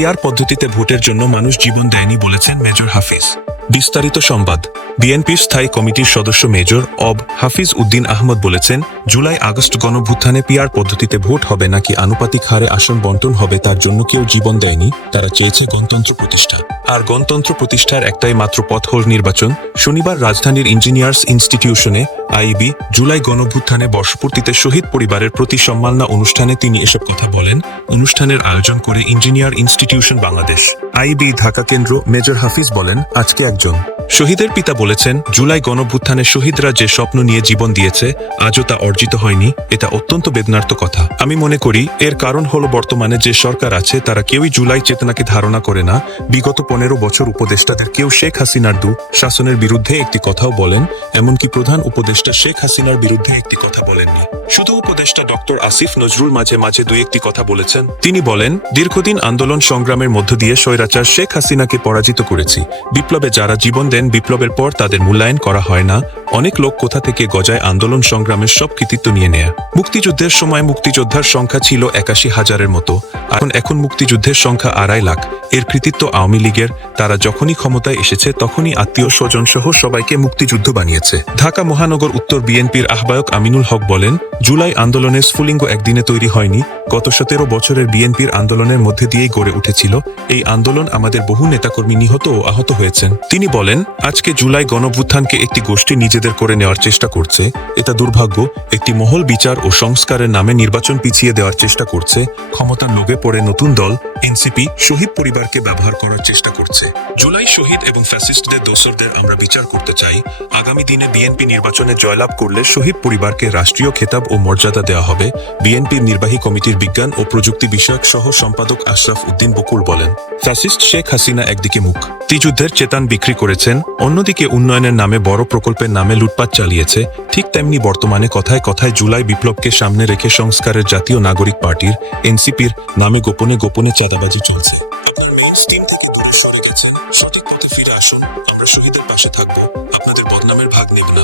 PR পদ্ধতিতে ভোটের জন্য মানুষ জীবন দেয়নি বলেছেন মেজর হাফিজ। বিস্তারিত সংবাদ। বিএনপির স্থায়ী কমিটির সদস্য মেজর অব হাফিজ উদ্দিন আহমদ বলেছেন, জুলাই আগস্ট গণভুত্থানে পিআর পদ্ধতিতে ভোট হবে নাকি আনুপাতিক হারে আসন বন্টন হবে তার জন্য কেউ জীবন দেয়নি, তারা চেয়েছে গণতন্ত্র প্রতিষ্ঠা। আর গণতন্ত্র প্রতিষ্ঠার একটাই মাত্র পথ হল নির্বাচন। শনিবার রাজধানীর ইঞ্জিনিয়ার্স ইনস্টিটিউশনে আইবি জুলাই গণভ্যুত্থানে বর্ষপূর্তিতে শহীদ পরিবারের প্রতি সম্মাননা অনুষ্ঠানে তিনি এসব কথা বলেন। অনুষ্ঠানের আয়োজন করে engineer institution Bangladesh. IB Dhaka কেন্দ্র মেজর হাফিজ বলেন, আজকে একজন। শহীদের পিতা বলেছেন, জুলাই গণভ্যুত্থানে শহীদরা যে স্বপ্ন নিয়ে জীবন দিয়েছে, আজও তা অর্জিত হয়নি। এটা অত্যন্ত বেদনার্থ কথা। আমি মনে করি, এর কারণ হল বর্তমানে যে সরকার আছে, তারা কেউই জুলাই চেতনাকে ধারণা করে না। বিগত পনেরো বছর উপদেষ্টাদের কেউ শেখ হাসিনার দু শাসনের বিরুদ্ধে একটি কথাও বলেন, এমনকি প্রধান উপদেষ্টা শেখ হাসিনার বিরুদ্ধে একটি কথা বলেননি। শুধু উপদেষ্টা ডক্টর আসিফ নজরুল মাঝে মাঝে দুই একটি কথা বলেছেন। তিনি বলেন, দীর্ঘদিন আন্দোলন সংগ্রামের মধ্য দিয়ে স্বৈরাচার শেখ হাসিনাকে পরাজিত করেছি। বিপ্লবে যারা জীবন দেন, বিপ্লবের পর তাদের মূল্যায়ন করা হয় না। অনেক লোক কোথা থেকে গজায় আন্দোলন সংগ্রামের সব কৃতিত্ব নিয়ে নেয়া। মুক্তিযুদ্ধের সময় মুক্তিযোদ্ধার সংখ্যা ছিল একাশি হাজারের মতো। এখন এখন মুক্তিযুদ্ধের সংখ্যা আড়াই লাখ। এর কৃতিত্ব আওয়ামী লীগের। তারা যখনই ক্ষমতায় এসেছে, তখনই আত্মীয় স্বজন সহ সবাইকে মুক্তিযুদ্ধ বানিয়েছে। ঢাকা মহানগর উত্তর বিএনপির আহ্বায়ক আমিনুল হক বলেন জুলাই আন্দোলনের স্ফুলিঙ্গ একদিনে তৈরি হয়নি, গত সতেরো বছরের বিএনপির আন্দোলনের মধ্যে দিয়েই গড়ে উঠেছিল। এই আন্দোলন আমাদের বহু নেতাকর্মী নিহত ও আহত হয়েছেন। তিনি বলেন, আজকে জুলাই গণভুত্থানকে একটি গোষ্ঠী নিজেদের করে নেওয়ার চেষ্টা করছে। এটা দুর্ভাগ্য, একটি মহল বিচার ও সংস্কারের নামে নির্বাচন পিছিয়ে দেওয়ার চেষ্টা করছে। ক্ষমতার লোভে পড়ে নতুন দল এনসিপি শহীদ পরিবারকে ব্যবহার করার চেষ্টা করছে। জুলাই শহীদ এবং ফ্যাসিস্টদের দোসরদের আমরা বিচার করতে চাই। আগামী দিনে বিএনপি নির্বাচনে জয়লাভ করলে শহীদ পরিবারকে রাষ্ট্রীয় খেতাব ও মর্যাদা দেওয়া হবে, বিএনপির নির্বাহী কমিটির বিজ্ঞান ও প্রযুক্তি বিষয়ক সহ সম্পাদক আশরাফ উদ্দিন বকুল বলেন। ফ্যাসিস্ট শেখ হাসিনা একদিকে মুখ মুক্তিযুদ্ধের চেতন বিক্রি করেছেন, অন্যদিকে উন্নয়নের নামে বড় প্রকল্পের নামে লুটপাট চালিয়েছে, ঠিক তেমনি বর্তমানে কথায় কথায় জুলাই বিপ্লবকে সামনে রেখে সংস্কারের জাতীয় নাগরিক পার্টির, এনসিপির, নামে গোপনে গোপনে চাঁদাবাজি চলছে। আপনার থেকে সঠিক পথে ফিরে আসুন, আমরা শহীদের পাশে থাকব, আপনাদের বদনামের ভাগ নেব না।